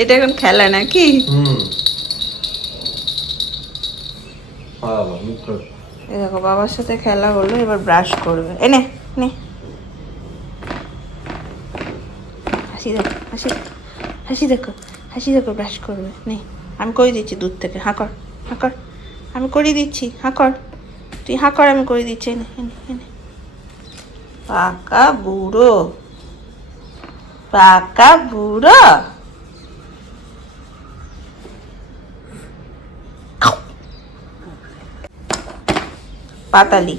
এটা এখন খেলা নাকি? এই দেখো বাবার সাথে খেলা হলো, এবার ব্রাশ করবে। এনে নে, হাসি দেখো, হাসি হাসি দেখো, হাসি দেখো, ব্রাশ করবে। নে আমি করে দিচ্ছি দুধ থেকে, হাঁ কর, হাঁ কর, আমি করে দিচ্ছি, হাঁ কর, তুই হাঁ কর, আমি করে দিচ্ছি। এনে এনে এনে, পাকা বুড়ো, পাকা বুড়ো। পাতালি,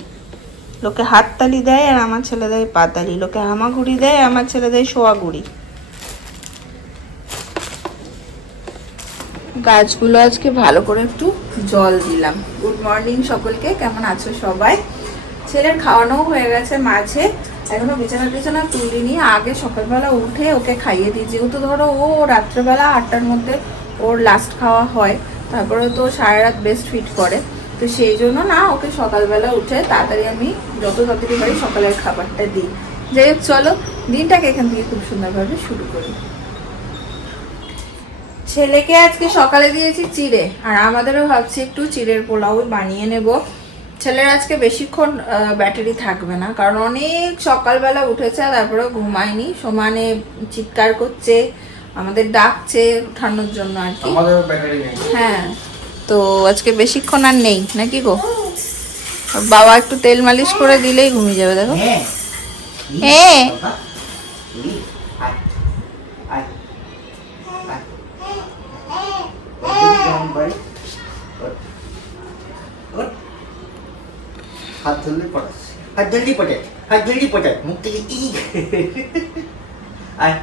লোকে হাততালি দেয় আর আমার ছেলে দেয় পাতালি। লোকে হামাগুড়ি দেয়, আমার ছেলে দেয় শোয়াগুড়ি। গাছগুলো আজকে ভালো করে একটু জল দিলাম। গুড মর্নিং সকলকে, কেমন আছো সবাই? ছেলের খাওয়ানোও হয়ে গেছে মাঝে, এখনো বিছানা তুলিনি। আগে সকালবেলা উঠে ওকে খাইয়ে দিই, যেহেতু ধরো ও রাত্রেবেলা 8টার মধ্যে ওর লাস্ট খাওয়া হয়, তারপরে তো সারা রাত বেস্ট ফিট করে। তো সেই জন্য না, ওকে সকালবেলা উঠে তাড়াতাড়ি আমি যত তাড়াতাড়ি পারি সকালের খাবারটা দিই। যাই হোক, চলো দিনটাকে এখান থেকে খুব সুন্দরভাবে শুরু করি। ছেলেকে আজকে সকালে দিয়েছি চিড়ে, আর আমাদেরও ভাবছি একটু চিড়ের পোলাও বানিয়ে নেব। ছেলের আজকে বেশিক্ষণ ব্যাটারি থাকবে না, কারণ অনেক সকালবেলা উঠেছে, তারপরে ঘুমায়নি, সমানে চিৎকার করছে, আমাদের ডাকছে উঠানোর জন্য আর কি। হ্যাঁ, তো আজকে বেশিক্ষণ আর নেই নাকি গো? বাবা একটু তেল মালিশ করে দিলেই ঘুমিয়ে যাবে। দেখো হ্যাঁ, हाथ जल्दी पटक, हाथ जल्दी पटक, हाथ जल्दी पटक, मुख থেকে ই আয়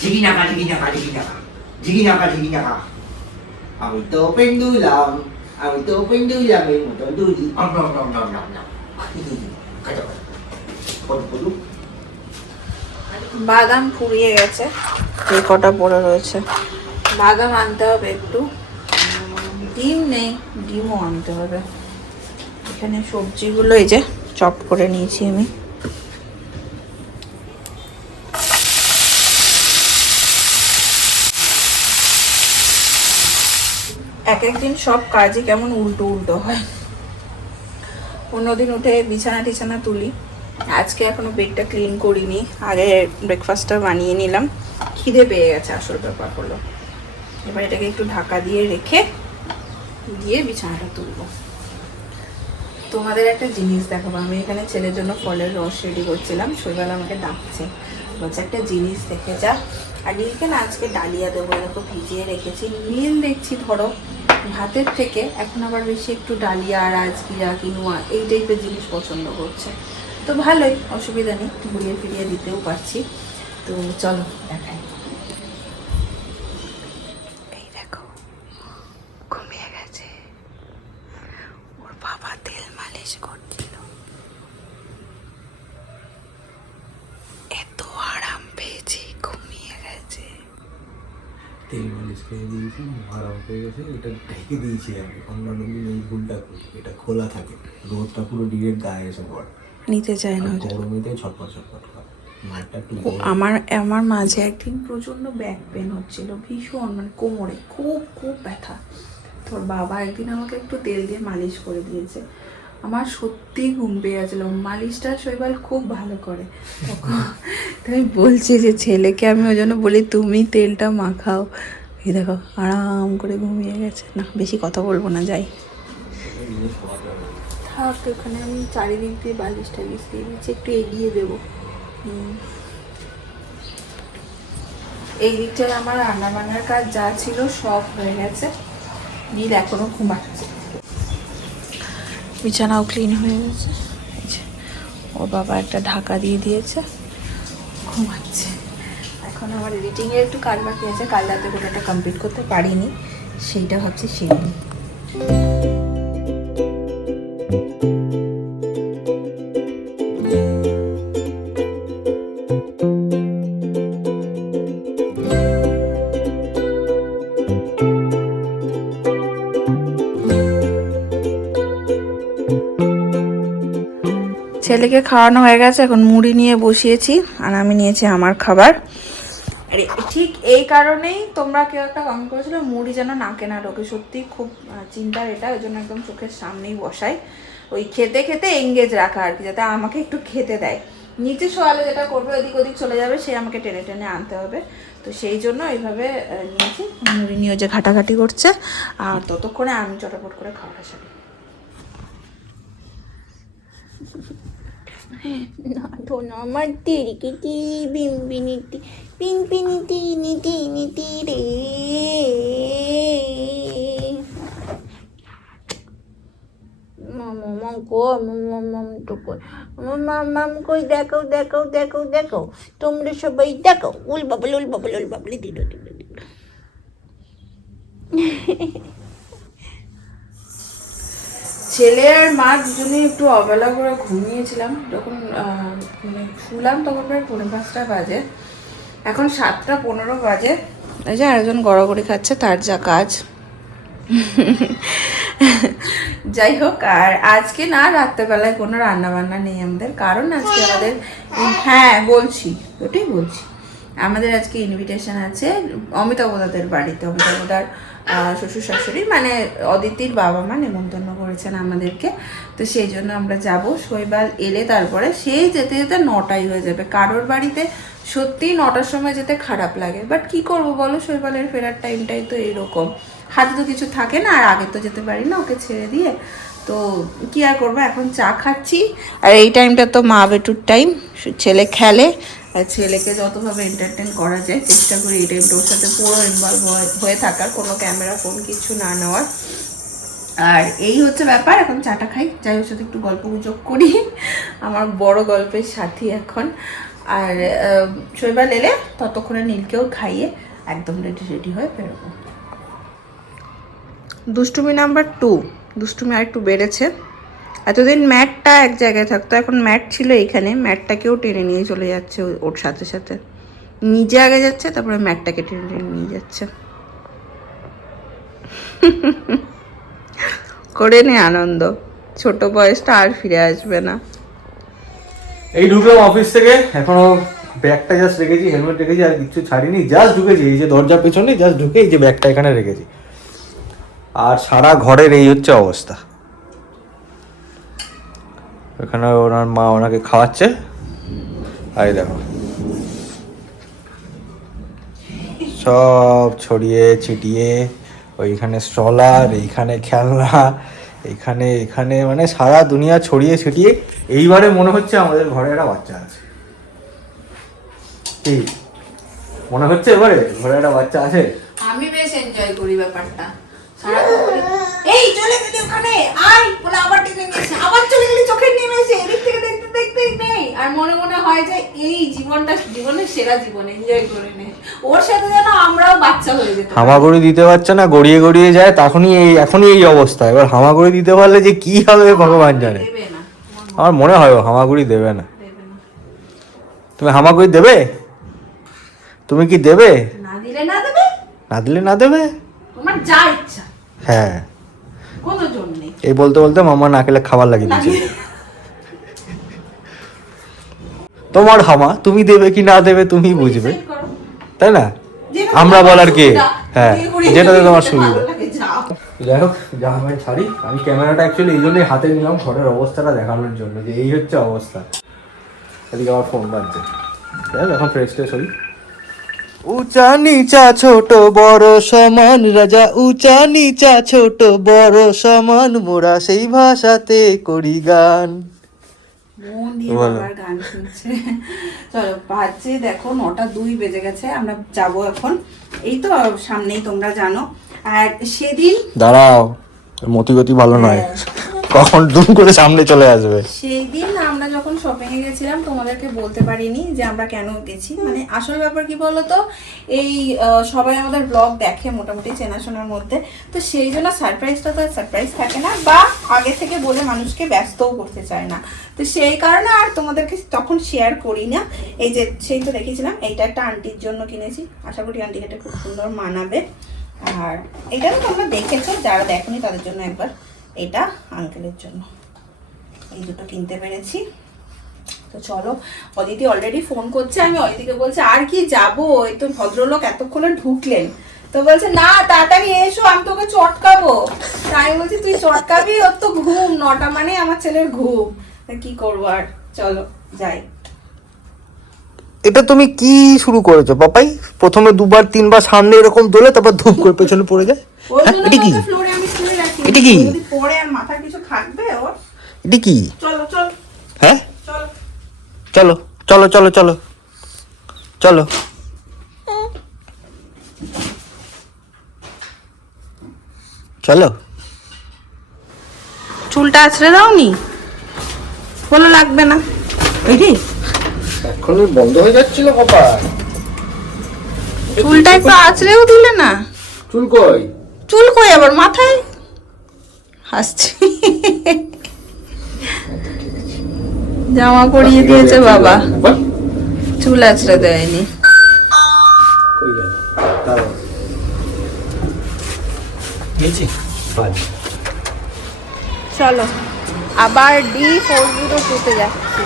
জিগি নাকা জিগি নাকা জিগি নাকা জিগি নাকা জিগি নাকা আমি তো পেন্ডুলাম, আমি তো পেন্ডুলামের মতো দুলি আম নাম নাম নাম নাম নাম কাটো কত বলু। বাদাম ফুরিয়ে গেছে, এই কটা পড়ে রয়েছে, বাদাম আনতে হবে একটু। ডিম নেই, ডিমও আনতে হবে। এখানে সবজিগুলো এই যে চপ করে নিয়েছি আমি। এক একদিন সব কাজই কেমন উল্টো উল্টো হয়। অন্যদিন উঠে বিছানা টিছানা তুলি, আজকে এখনো বেডটা ক্লিন করিনি, আগে ব্রেকফাস্টটা বানিয়ে নিলাম। খিদে পেয়ে গেছে, আসল ব্যাপার হলো। এবার এটাকে একটু ঢাকা দিয়ে রেখে দিয়ে বিছানাটা তুলবো। তোমাদের একটা জিনিস দেখাবো, আমি এখানে ছেলের জন্য ফলের রস রেডি করছিলাম, শৈবাল আমাকে ডাকছে, বলছে একটা জিনিস দেখে যা। আর নীলকে না আজকে ডালিয়া দেবো, এরকম ভিজিয়ে রেখেছি। নীল দেখছি ধরো ভাতের থেকে এখন আবার বেশি একটু ডালিয়া, রাজগিরা, কিনোয়া এই টাইপের জিনিস পছন্দ করছে। তো ভালোই, অসুবিধা নেই, ঘুরিয়ে ফিরিয়ে দিতেও পারছি। তো চলো দেখাই। এই দেখো ঘুমিয়ে গেছে, ওর বাবা তেল মালিশ করছিল, এত আরাম পেয়েছি, ঘুমিয়ে গেছে। তেল মালিশ করে দিয়েছি, আরাম পেয়ে গেছে। এটা ঢেকে দিয়েছি আমি, অন্যান্য দিন এই ভুলটা করি, এটা খোলা থাকে, রোদটা পুরো ডিরেক্ট গায়ে এসে পড়ে, নিতে চায় না, গরমেতে ছটপট ছটপট করে মাঠটা একটু। আমার মাঝে একদিন প্রচন্ড ব্যাক পেন হচ্ছিল, ভীষণ, মানে কোমরে খুব খুব ব্যথা। তোর বাবা একদিন আমাকে একটু তেল দিয়ে মালিশ করে দিয়েছে, আমার সত্যি ঘুম পেয়ে গেছিলো। মালিশটা শৈবাল খুব ভালো করে। তাই বলছি যে ছেলেকে আমি ওই জন্য বলি তুমি তেলটা মাখাও। এই দেখো আরাম করে ঘুমিয়ে গেছে। না বেশি কথা বলবো না, যাই থাক। এখানে আমি চারিদিক দিয়ে বালিশ টালিশ দিয়ে দিচ্ছি, একটু এগিয়ে দেবো। এই দিকটায় আমার রান্না বান্নার কাজ যা ছিল সব হয়ে গেছে। নীল এখনো ঘুমাচ্ছে, বিছানাও ক্লিন হয়ে গেছে। ওর বাবা একটা ঢাকা দিয়ে দিয়েছে, ঘুমাচ্ছে। এখন আমার এডিটিংয়ের একটু কাজ বাকি আছে, কাল রাতে কোনোটা কমপ্লিট করতে পারিনি, সেইটা ভাবছি শিখবি। ছেলেকে খাওয়ানো হয়ে গেছে, এখন মুড়ি নিয়ে বসিয়েছি, আর আমি নিয়েছি আমার খাবার। আরে ঠিক এই কারণেই তোমরা কেউ একটা কমেন্ট করেছিল মুড়ি যেন নাকে না ঢোকে, সত্যি খুব চিন্তার এটা, ওই জন্য একদম চোখের সামনেই বসাই, ওই খেতে খেতে এঙ্গেজ রাখা আর কি, যাতে আমাকে একটু খেতে দেয়। নিচে শোয়ালে যেটা করবে ওদিক ওদিক চলে যাবে, সে আমাকে টেনে টেনে আনতে হবে, তো সেই জন্য এইভাবে নিয়েছি। মুড়ি নিয়ে যে ঘাটাঘাটি করছে, আর ততক্ষণে আমি চটাপট করে খাওয়া সারি। আমার তিরিকিটি বিম্বিনিটি পিনপিনিটি নিটি নিটি রে। মাম কই মাম কই দেখো দেখো দেখো দেখো, তোমরা সবাই দেখো, উল বাবল উল বাবল উল বাবলি দিল দিল দিল। ছেলে আর মা দুজনে একটু অবেলা করে ঘুমিয়েছিলাম, যখন মানে শুলাম তখন প্রায় 5:45 বাজে, এখন 7:15 বাজে। এই যে আরেকজন গড়াগড়ি খাচ্ছে, তার যা কাজ। যাই হোক, আর আজকে না রাত্রেবেলায় কোনো রান্না বান্না নেই আমাদের, কারণ আজকে আমাদের, হ্যাঁ বলছি, ওটাই বলছি, আমাদের আজকে ইনভিটেশন আছে অমিতাভদাদের বাড়িতে। অমিতাভদার শ্বশুর শাশুড়ি মানে অদিতির বাবা মা নেমন্তন্ন করেছেন আমাদেরকে, তো সেই জন্য আমরা যাব। শৈবাল এলে তারপরে সেই যেতে যেতে 9টাই হয়ে যাবে। কারোর বাড়িতে সত্যিই 9টার সময় যেতে খারাপ লাগে, বাট কি করব বলো, শৈবালের ফেরার টাইমটাই তো এইরকম, হাতে তো কিছু থাকে না, আর আগে তো যেতে পারি না ওকে ছেড়ে দিয়ে, তো কি আর করবো। এখন চা খাচ্ছি, আর এই টাইমটা তো মা বেটুর টাইম, ছেলে খেলে, আর ছেলেকে যতভাবে এন্টারটেন করা যায় চেষ্টা করি এই টাইমটা ওর সাথে পুরো ইনভলভ হয়ে থাকার, কোনো ক্যামেরা ফোন কিছু না নেওয়ার। আর এই হচ্ছে ব্যাপার, এখন চাটা খাই, যাই ওর সাথে একটু গল্প গুজব করি, আমার বড় গল্পের সাথী এখন। আর শৈবাল এলে ততক্ষণে নীলকেও খাইয়ে একদম রেডি হয়ে বেরোবো। দুষ্টুমি নাম্বার 2, দুষ্টুমি আর একটু বেড়েছে। এতদিন ম্যাটটা এক জায়গায় থাকতো, এখন ম্যাট ছিল এইখানে, ম্যাটটাকেও টেনে নিয়ে চলে যাচ্ছে ওর সাথে সাথে, নিজে আগে যাচ্ছে তারপরে ম্যাটটাকে টেনে টেনে নিয়ে যাচ্ছে। করে নে আনন্দ, ছোট বয়সটা আর ফিরে আসবে না। এই ঢুকলাম অফিস থেকে, এখনো ব্যাগটা জাস্ট রেখেছি, হেলমেট রেখেছি, আর কিছু ছাড়িনি, জাস্ট ঢুকেছি, এই যে দরজার পেছনে জাস্ট ঢুকে এই যে ব্যাগটা এখানে রেখেছি, আর সারা ঘরের এই হচ্ছে অবস্থা। এখানে ওনার মা ওনাকে খাওয়াচ্ছে, আর দেখো সব ছড়িয়ে ছিটিয়ে, ওইখানে স্ট্রলার, এইখানে খেলনা, এইখানে এখানে মানে সারা দুনিয়া ছড়িয়ে ছিটিয়ে। এইবারে মনে হচ্ছে আমাদের ঘরে একটা বাচ্চা আছে, কি মনে হচ্ছে এবারে ঘরে একটা বাচ্চা আছে? আমি বেশ এনজয় করি ব্যাপারটা, এই চলে গেলি ওখানে, আই বলে আবার টেনে নিয়েছে, আবার চলে গেলি চোখের নেমেছে, এদিক থেকে দেখতে দেখতে নেই, আর মনে মনে হয় যে এই জীবনটা জীবনের সেরা জীবন, এনজয় করে নে। ওর সাথে যেন আমরাও বাচ্চা হয়ে যেতাম। হামাগুড়ি দিতে পারছে না, গড়িয়ে গড়িয়ে যায়, এখনই এই অবস্থা। এবার হামাগুড়ি দিতে পারলে যে কি হবে ভগবান জানে। দেবে না, আমার মনে হয় ও হামাগুড়ি দেবে না। দেবে না। তুমি হামাগুড়ি দেবে? তুমি কি দেবে? না দিলে না দেবে, না দিলে না দেবে, তোমার যা ইচ্ছা, হ্যাঁ। কোনো জোর নেই। এই বলতে বলতে মামা নাকেলে খাবার লাগিয়ে দিচ্ছে। তোমার হামা, তুমি দেবে কি না দেবে তুমি বুঝবে, তাই না? আমরা বলার কে? হ্যাঁ, যেটাতে তোমার সুবিধা। যাই হোক, জামা প্যান্ট ছাড়ি। আমি ক্যামেরাটা অ্যাকচুয়ালি এই জন্যই হাতে নিলাম, ঘরের অবস্থাটা দেখানোর জন্য, যে এই হচ্ছে অবস্থা। এদিকে আমার ফোন বাজছে। যাই হোক, এখন ফ্রেশ ট্রেশ হই। উঁচা নিচা ছোট বড় সমান রাজা, উঁচা নিচা ছোট বড় সমান, মোরা সেই ভাষাতে করি গান। মন দিয়ে বাবার গান শুনছে। চলো, বাজে দেখো 9:02 বেজে গেছে, আমরা যাব এখন, এই তো সামনেই, তোমরা জানো। আর সেদিন দাঁড়াও, মতিগতি ভালো নয়, কখন দুম করে সামনে চলে আসবে। সেই দিন আমরা যখন শপিং এ গেছিলাম তোমাদেরকে বলতে পারিনি যে আমরা কেন গেছি, মানে আসল ব্যাপার কি বলতো, এই সবাই আমাদের ব্লগ দেখে মোটামুটি চেনাশোনার মধ্যে, তো সেই জন্য সারপ্রাইজটা তো সারপ্রাইজ থাকে না, বা আগে থেকে বলে মানুষকে ব্যস্তও করতে চায় না, তো সেই কারণে আর তোমাদেরকে তখন শেয়ার করি না। এই যে সেই তো দেখেছিলাম, এইটা একটা আন্টির জন্য কিনেছি, আশা করি আন্টিকে এটা খুব সুন্দর মানাবে। আর এটা তো তোমরা দেখেছো, যারা দেখোনি তাদের জন্য একবার, এটা আঙ্কেলের জন্য, এই দুটো কিনতে পেরেছি। তো চলো, অদিতি অলরেডি ফোন করছে, আমি অদিতিকে বলছি আর কি যাবো, এই তো ভদ্রলোক এতক্ষণে ঢুকলেন। তো বলছে না তাড়াতাড়ি এসো, আমি তোকে চটকাবো। তাই বলছি তুই চটকাবি, ওর তো ঘুম, 9টা মানে আমার ছেলের ঘুম। তা কি করবো আর, চলো যাই। এটা তুমি কি শুরু করেছো পাপাই? প্রথমে 2বার 3বার সামনে এরকম দোলে, তারপর ধূপ করে পেছনে পড়ে যায়। ওই হ্যাঁ, জন্য এটা কি? তোকে ফ্লোরে আমি শুয়ে রাখি, এটা কি? যদি পরে আর মাথায় কিছু থাকবে ওর। এটা কি? চলো চলো হ্যাঁ, চলো চলো চলো চলো চলো চলো। চলো। চুলটা আছড়ে দাওনি, বলো লাগবে না। এই রে এখনই বন্ধ হয়ে যাচ্ছিল পাপা। চুলটা একটু আছড়েও দিলে না। চুল কই? চুল কই আবার মাথায়? হাসছি। জামা পরিয়ে দিয়েছে বাবা, চুল আছড়ে দেয়নি। কই গেল? দাঁড়াও। নিচে। বাজে। চলো আবার D402 যাচ্ছি।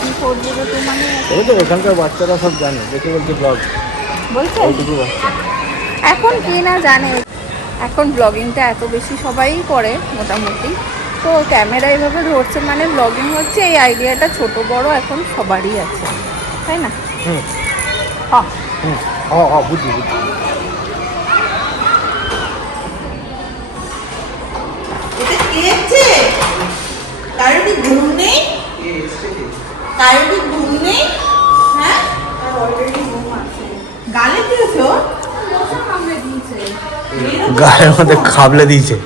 D402 মানে এই তো এখানকার বাচ্চারা সব জানে, দেখে বলছে ব্লগ। বলছে এইটুকু বাচ্চা। এখন কে না জানে, এখন ব্লগিংটা এত বেশি সবাই করে মোটামুটি। তো ক্যামেরা এইভাবে ধরছে মানে ব্লগিং হচ্ছে, এই আইডিয়াটা ছোট বড় এখন সবারই আছে, তাই না? হুম হ্যাঁ হুম, বুঝি বুঝি। এটা খেয়েছে, কারোর কি ঘুম নেই? কারোর কি ঘুম নেই? হ্যাঁ, তার অলরেডি ঘুম আছে। গালে দিয়েছো? মশা কামড়ে দিয়েছে। গায়ের মধ্যে খাবলে দিয়েছে।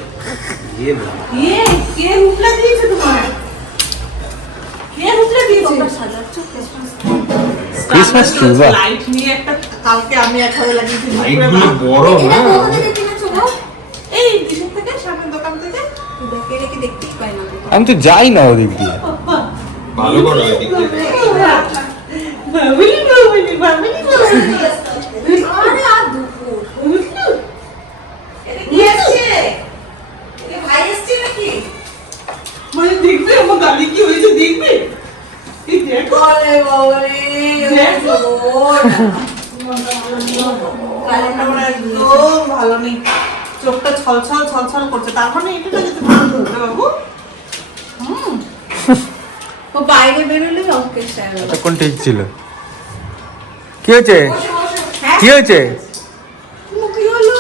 কে হুকলা দিয়েছে তোমার? কে হুকলা দিয়েছে? ক্রিসমাস ট্রি বা লাইট নিয়ে একটা কালকে আমি একসাথে লাগিয়েছি লাইটগুলো বড় না। এটা কোথা থেকে কিনেছো গো? এই দিশা থেকে, সামনের দোকান থেকে? দেখে রেখে দেখতেই পাই না তো। আমি তো যাই না ওদিক দিয়ে। ভালো করে ওই দিক থেকে আরে আর দুপুর। এটা কি এসছে? এটা ভাই এসছে নাকি? মানে দেখবে আমার দাদি কি হয়েছে দেখবে এই দেখো বলে বলে দেখো। কালেন্ডার আমার একদম ভালো নেই, চোখটা ছলছল ছলছল করছে, তার মানে এটা না যেতে ভালো ধরবে বাবু। ও বাইরে বেরোলে ওকে স্যার। এতক্ষণ ঠিক ছিল। কি হয়েছে? হ্যাঁ কি হয়েছে? কি হলো?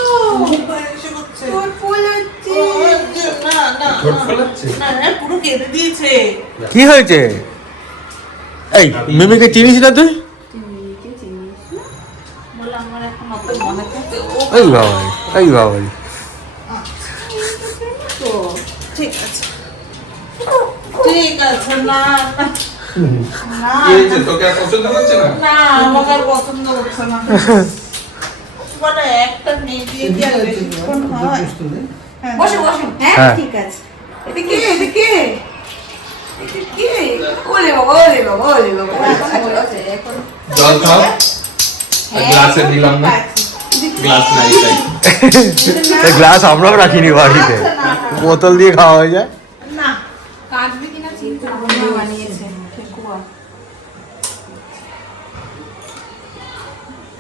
এসে করছে তোর ফুল হচ্ছে। না না না পুরো কেঁদে দিয়েছে। কি হয়েছে? এই মিমিকে চিনিস না তুই? বলে আমার এখন অত মনে থাকে ও এই বাবা, এই বাবা। তো ঠিক আছে ঠিক আছে। না না না তোকে আর পছন্দ হচ্ছে না? না আমাকে আর পছন্দ হচ্ছে না। মানে একটা মেয়ে দিয়ে কি আর বেশিক্ষণ হয়? হ্যাঁ, বসো বসো। হ্যাঁ হ্যাঁ। ঠিক আছে। এটা কে? এটা কে? এটা কে? ওলে বাবা, ওলে বাবা, ওলে বাবা। এখন জল খাও। আর গ্লাসে দিলাম না, গ্লাস নাই তাই। এই গ্লাস আমরাও রাখিনি বাড়িতে, বোতল দিয়ে খাওয়া হয়ে যায়। না কাটবে কিনা চিন্তা ভাবনা বানিয়েছে ঠেকুয়া।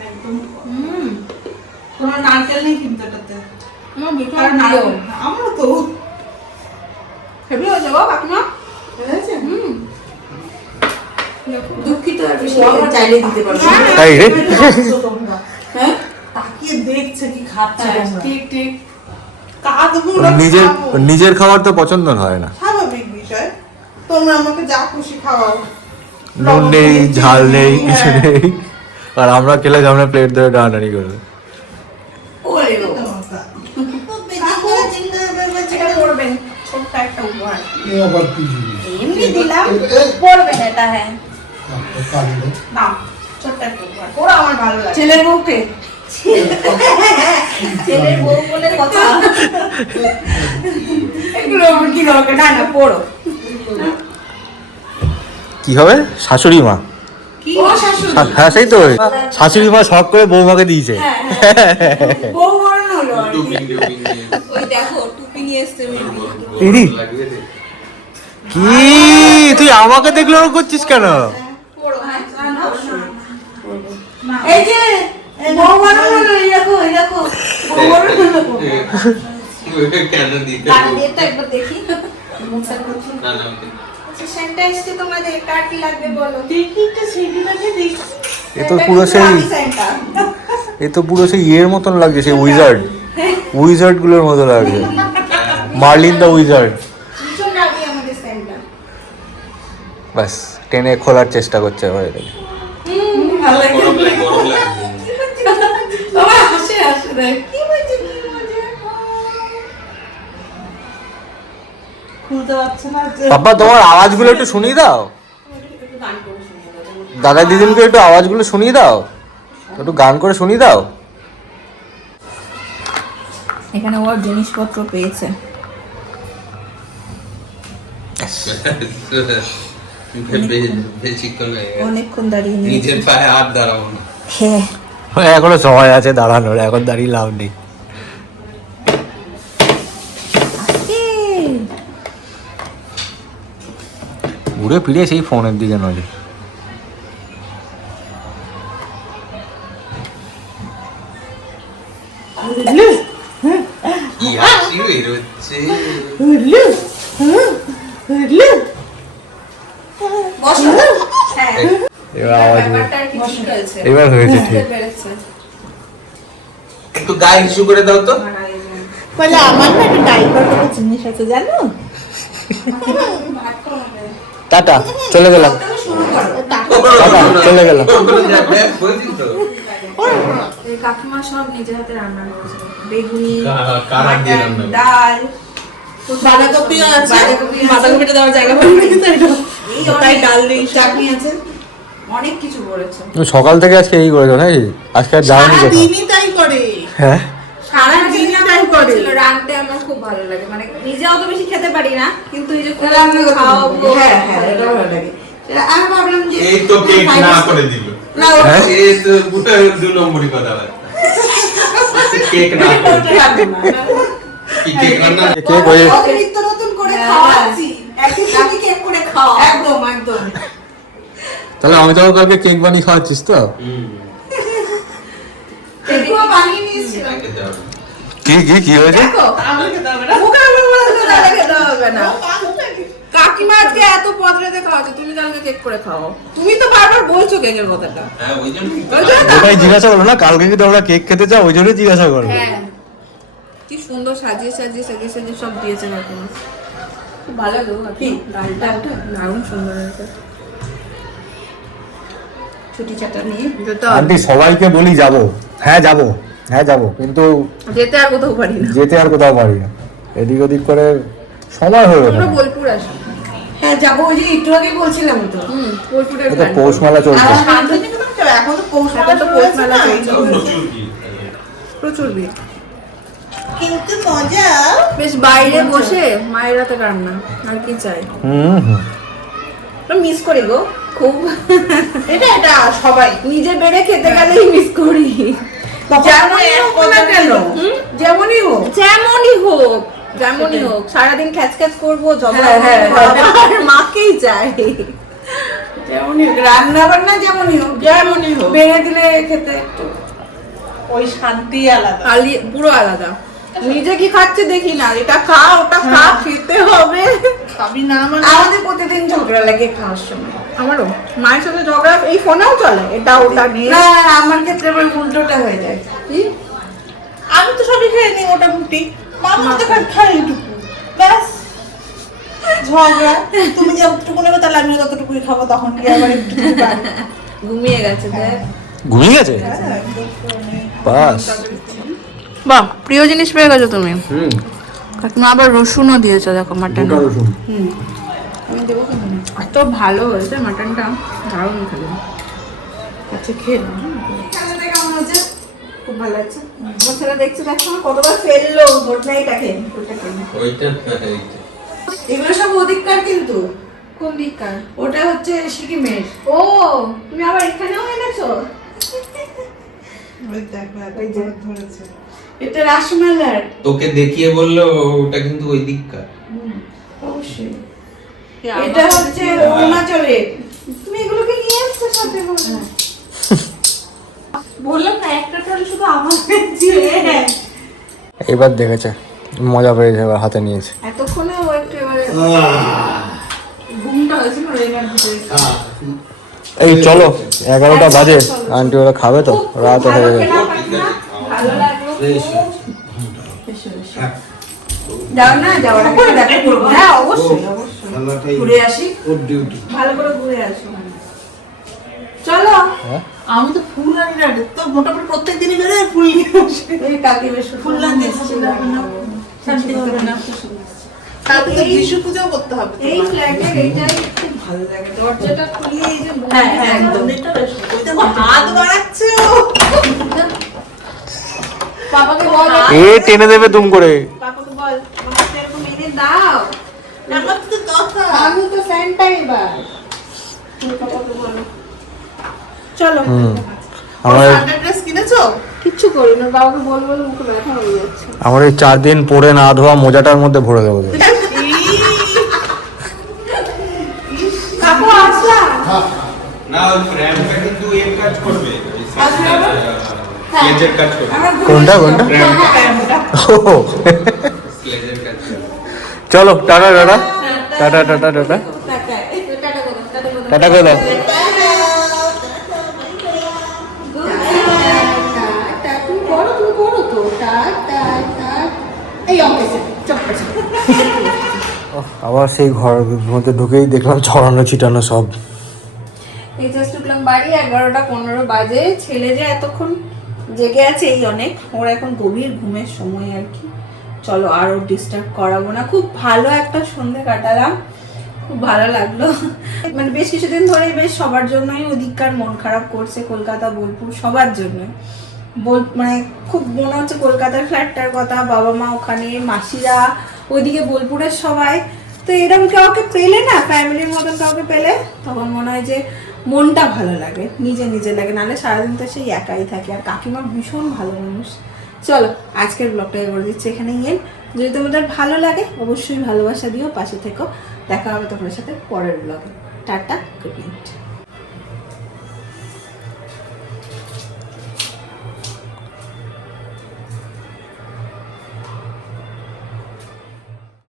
একদম কোনো নারকেল নেই কিন্তু এটাতে। আমার ভীষণ কারণ প্রিয়। নারকেল আমরা তো হেভি হয়েছে গো কাকিমা। হয়েছে দুঃখিত আর বেশি চাইলে দিতে পারবো। তাই রে? তোমরা হ্যাঁ তাকিয়ে দেখছে কি খাচ্ছে তোমরা। ঠিক ঠিক। কাঁদবো ওর না নিজের খাবো। নিজের খাবার তো পছন্দ হয় না। স্বাভাবিক বিষয়, তোমরা আমাকে যা খুশি খাওয়াও। নুন নেই, ঝাল নেই, কিছু হ্যাঁ। নেই। আর আমরা খেলে আমরা প্লেট ধরে টানাটানি করবো। ওলে বাবা। এটা পড়বেন, ছোট্ট একটা উপহার। এমনি দিলাম, পড়বেন এটা। হ্যাঁ না, ছোট্ট একটা উপহার। ওরা আমার ভালো লাগে। ছেলের বউকে, ছেলের বউ বলে কথা। এগুলো আমার কি দরকার? না না পড়ো। কি হবে? শাশুড়ি মা। কি ও শাশুড়ি? হ্যাঁ সেই তো, শাশুড়ি মা শখ করে বৌমাকে দিয়েছে। বউ বরণ হলো আর কি। ডুবিং ডুবিং দিয়ে ওই দেখো টুপি নিয়ে এসছে মেবি। ইরি। লাগিয়ে দে। কি তুই আমাকে দেখলে ওরকম করছিস কেন? এই যে বৌমারও হলো, এই দেখো এই দেখো বৌমারও হলো। কেন দিতে কাট দিয়ে তো একবার দেখি। না না ওকে। আচ্ছা সেন্টটা এসছে তোমাদের, কার কি লাগবে বলো। দেখি একটা সেদিনকে দেখি। এ তো পুরো সেই আমি সেন্টটা। এ তো পুরো সেই ইয়ের মতন লাগছে, সেই উইজার্ড গুলোর মতো লাগছে, মার্লিন দ্য উইজার্ড। ভীষণ রাগি আমাদের সেন্টটা। ব্যাস টেনে খোলার চেষ্টা করছে এবার এটাকে। ভালো লাগে। গরম লাগছে। বাবা হাসে হাসে দেখ। কি বলছে কি বলছে? খুলতে পারছে না যে। পাপা তোমার আওয়াজগুলো একটু শুনিয়ে দাও, দাদা দিদিনকে একটু আওয়াজগুলো শুনিয়ে দাও, একটু গান করে শুনিয়ে দাও। এখানে ওর জিনিসপত্র পেয়েছে। বেশিক্ষণ হয়ে গেছে। অনেকক্ষণ দাঁড়িয়ে নিয়েছে। নিজের পায়ে হাত দাঁড়াবো না। হ্যাঁ এখনো সময় আছে দাঁড়ানোর, এখন দাঁড়িয়ে লাভ নেই। ঘুরে ফিরে সেই ফোনের দিকে নজর। কি হাসি বেরোচ্ছে। Hulu Hulu. বসো। হ্যাঁ এবার আওয়াজ ব্যাপারটা আর কি ঠিক আছে। এবার হয়েছে ঠিক। বুঝতে পেরেছে। একটু গায়ে ইস্যু করে দাও তো। বলে আমার না একটা ডাইপার করা জিনিস আছে জানো? টাটা, চলে গেলাম। টাটা, চলে গেলাম। বলছি তো। এই কাকিমা সব নিজের হাতে রান্না করেছে। বেগুনি, কার হাত দিয়ে রান্না মাটন, করেছে? ডাল, বাঁধাকপিও আছে। বাঁধাকপি আছে। বাঁধাকপিটা দেওয়ার জায়গা পাই না তাই তো। এই তাই অনেক ডাল দিই। চাটনি আছে। অনেক কিছু করেছে। সকাল থেকে আজকে এই করেছো নাকি? আজকে আর যাওনি কোথাও? সারাদিনই তাই করে। হ্যাঁ সারাদিনই তাই করে। রাঁধতে আমার খুব ভালো লাগে, মানে নিজে অত বেশি খেতে পারি না, কিন্তু এই যে রান্না করতে খাওয়াবো। হ্যাঁ হ্যাঁ এটাও ভালো লাগে। আমি ভাবলাম যে এই তো কেক না করে দিল। না ওটা হ্যাঁ? এই তো পুরো 2 নম্বরই কথা বলে। কেক না করে দিল। রাখবে না। কি কেক রান্না? কেক ওই নিত্য নতুন করে খাওয়াচ্ছি, একই সাথে কেক করে খাওয়া। একদম একদম। তাহলে আমি তোমার কালকে কেক বানিয়ে খাওয়াচ্ছিস তো? হুম। কেকও বানিয়ে নিয়েছিলাম। খেতে হবে। কি হয়েছে? দেখো, আমাকে খেতে হবে না। মুখে আমার বলতে তাহলে খেতে হবে না। কাকিমা আজকে এত পদরেতে খাওয়াচ্ছে, তুমি কালকে কেক করে খাও। তুমি তো বারবার বলছো কেকের কথাটা। হ্যাঁ ওই জন্য ওই জন্য তো- ওটাই জিজ্ঞাসা করলো না, কালকে কি তোমরা কেক খেতে চাও, ওই জন্যই জিজ্ঞাসা করলো। হ্যাঁ, কি সুন্দর সাজিয়ে সাজিয়ে সাজিয়ে সাজিয়ে সব দিয়েছে কাকিমা। খুব ভালো লাগলো ডালটা, দারুণ সুন্দর হয়েছে। ছুটি ছাটা নিয়ে যেতে হবে। আন্টি সবাইকে বলি যাবো, হ্যাঁ যাবো, হ্যাঁ যাবো, কিন্তু যেতে আর কোথাও পারি না। যেতে আর কোথাও পারি না, এদিক ওদিক করে সময় হয়ে ওঠে আমরা না। বোলপুর আসি। হ্যাঁ যাবো, ওই যে একটু আগে বলছিলাম তো। বোলপুরের এটা plan পৌষ মেলা চলছে। আর শান্তনিকেতনে তো এখন তো পৌষ মেলা এখন তো শুরু পৌষ হয়েছে মেলা না? চলছে। প্রচুর কি। প্রচুর ভিড়। কিন্তু মজা। বেশ বাইরে বসে মায়ের হাতে রান্না, আর কি চাই। হুম মিস করি গো খুব। এটা এটা সবাই নিজে বেড়ে খেতে গেলেই মিস করি। যেমনই হোক না কেন, যেমনই হোক। যেমনই হোক, যেমনই হোক, সারাদিন খ্যাচ খ্যাচ করবো, ঝগড়া হ্যাঁ, হ্যাঁ, করবো, আর মাকেই চাই। যেমনই হোক, রান্না বান্না যেমনই হোক, যেমনই হোক। বেড়ে দিলে খেতে একটু ওই শান্তি আলাদা। পুরো আলাদা। নিজে কি খাচ্ছে দেখি না, এটা খা ওটা খা, খেতে হবে। খাবি না মানে আমাদের প্রতিদিন ঝগড়া লাগে খাওয়ার সময়। আমারও মায়ের সাথে ঝগড়া এই ফোনেও চলে, এটা ওটা নিয়ে। না আমার ক্ষেত্রে আবার উল্টোটা হয়ে যায়। কি? আমি তো সবই খেয়ে নিই মোটামুটি, মামা তো খাই এইটুকু ব্যাস। ঝগড়া, তুমি যতটুকু নেবে তাহলে আমি ততটুকুই খাবো, তখন কি আবার একটু ঘুমিয়ে গেছে দেখ। ঘুমিয়ে গেছে বাস। বাহ, প্রিয় জিনিস পেয়ে গেছো তুমি। হুম কাকিমা আবার রসুনও দিয়েছো, দেখো মাটন। গোটা রসুন। আমি দেবো কেন? এত ভালো হয়েছে মাটনটা, দারুণ খেলো। আচ্ছা খেয়ে নাও। কেমন হয়েছে? খুব ভালো লাগছে। আমার ছেলে দেখছে, দেখো কতবার ফেললো, ঘটনা এটাকে ওটাকে। ওইটা এগুলো সব অধিকার কিন্তু। কোন দিককার? ওটা হচ্ছে সিকিমের। ও, তুমি আবার এখানেও এনেছো? ওই যে ধরেছে। এটা রাসমেলার। তোকে দেখিয়ে বললো ওটা কিন্তু ওই দিককার। অবশ্যই। এটা হচ্ছে অরুণাচলের। তুমি এগুলোকে নিয়ে আসছো সাথে করে? বললাম না একটা ট্রলি শুধু আমার ছিল। এবার দেখেছে মজা পেয়েছে, এবার হাতে নিয়েছে। এতক্ষণে ও একটু এবারে ঘুমটা হয়েছিল রেনার ভিতরে। এই চলো 11টা বাজে, আন্টি ওরা খাবে তো, রাত হয়ে গেছে। ভালো লাগলো যাও না, যাওয়ার আগে দেখা করবো। হ্যাঁ অবশ্যই অবশ্যই ঘুরে আসি, ভালো করে ঘুরে আসো। চলো। আমি তো ফুল আনি না, তো মোটামুটি প্রত্যেক দিনই বেরোয় আর ফুল নিয়ে আসি। এই কাকে বেশ ফুল না দিয়ে শান্তি হবে না। কালকে তো যিশু পূজাও করতে হবে। এই ফ্ল্যাটের এইটাই খুব ভালো লাগে, দরজাটা খুলিয়ে এই যে হ্যাঁ হ্যাঁ একদম এটা বেশ। ওই দেখো হাত বাড়াচ্ছে ও। পাপাকে বল, এ টেনে দেবে তুম করে। পাপাকে বল আমাকে এরকম এনে দাও। আমার তো কথা। আমি তো ফ্যানটা এবার তুমি পাপাকে বলো। চলো। আমার সানডে ড্রেস কিনেছো? কিচ্ছু করি না, বাবাকে বল বল মুখে ব্যথা হয়ে যাচ্ছে। আমার এই 4 দিন পরে না ধোয়া মোজাটার মধ্যে ভরে দেবো। কাকু আসলাম। না ওই র‍্যাম্পটা কিন্তু এর কাজ করবে, স্লেজের কাজ করবে। কোনটা কোনটা? ও, স্লেজের কাজ করবে। চলো tata tata tata tata tata tata করে দাও। আবার সেই ঘরের মধ্যে ঢুকেই দেখলাম ছড়ানো ছিটানো সব। এই জাস্ট উঠলাম বাড়ি, 11:15 বাজে। ছেলে যে এতক্ষণ জেগে আছে এই অনেক, ওর এখন গভীর ঘুমের সময় আর কি। চলো আর ওর ডিস্টার্ব করাবো না। খুব ভালো একটা সন্ধ্যে কাটালাম, খুব ভালো লাগলো। মানে বেশ কিছুদিন ধরে বেশ সবার জন্যই ওদিককার মন খারাপ করছে, কলকাতা বোলপুর সবার জন্য। মানে খুব মনে হচ্ছে কলকাতার ফ্ল্যাটটার কথা, বাবা মা ওখানে, মাসিরা ওইদিকে, বোলপুরের সবাই। তো এরকম কাউকে পেলে না, ফ্যামিলির মতন কাউকে পেলে তখন মনে হয় যে মনটা ভালো লাগে, নিজে নিজে লাগে। নাহলে সারাদিন তো সেই একাই থাকে। আর কাকিমা ভীষণ ভালো মানুষ। চলো আজকের ব্লগটা করে দিচ্ছি এখানে গিয়ে। যদি তোমাদের ভালো লাগে অবশ্যই ভালোবাসা দিও, পাশে থেকো। দেখা হবে তোমাদের সাথে পরের ব্লগে। Tata, good night.